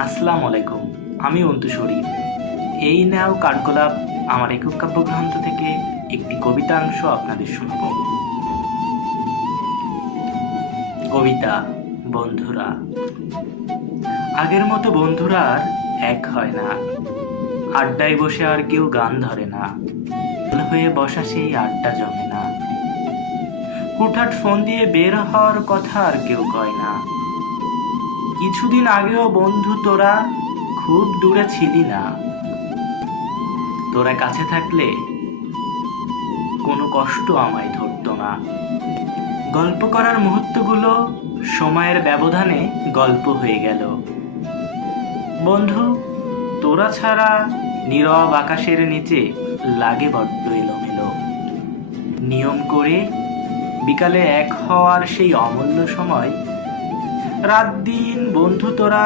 আসসালামু আলাইকুম। আমি অন্তু শরীফ। এই নাও কাঠগোলাপ আমার একক কাব্যগ্রন্থ থেকে একটি কবিতাংশ আপনাদের শোনাব। কবিতা বন্ধুরা। আগের মতো বন্ধুরা আর এক হয় না, আড্ডায় বসে আর কেউ গান ধরে না, হয়ে বসা সেই আড্ডা জমে না, হুটহাট ফোন দিয়ে বের হওয়ার কথা আর কেউ কয় না। কিছুদিন আগেও বন্ধু তোরা খুব দূরে ছিলি না, তোরা কাছে থাকলে কোনো কষ্ট আমায় ধরতো না। গল্প করার মুহূর্তগুলো সময়ের ব্যবধানে গল্প হয়ে গেল। বন্ধু তোরা ছাড়া নীরব আকাশের নিচে লাগে বড্ড এলোমেলো। নিয়ম করে বিকালে এক হওয়ার সেই অমূল্য সময়, রাত দিন বন্ধু তোরা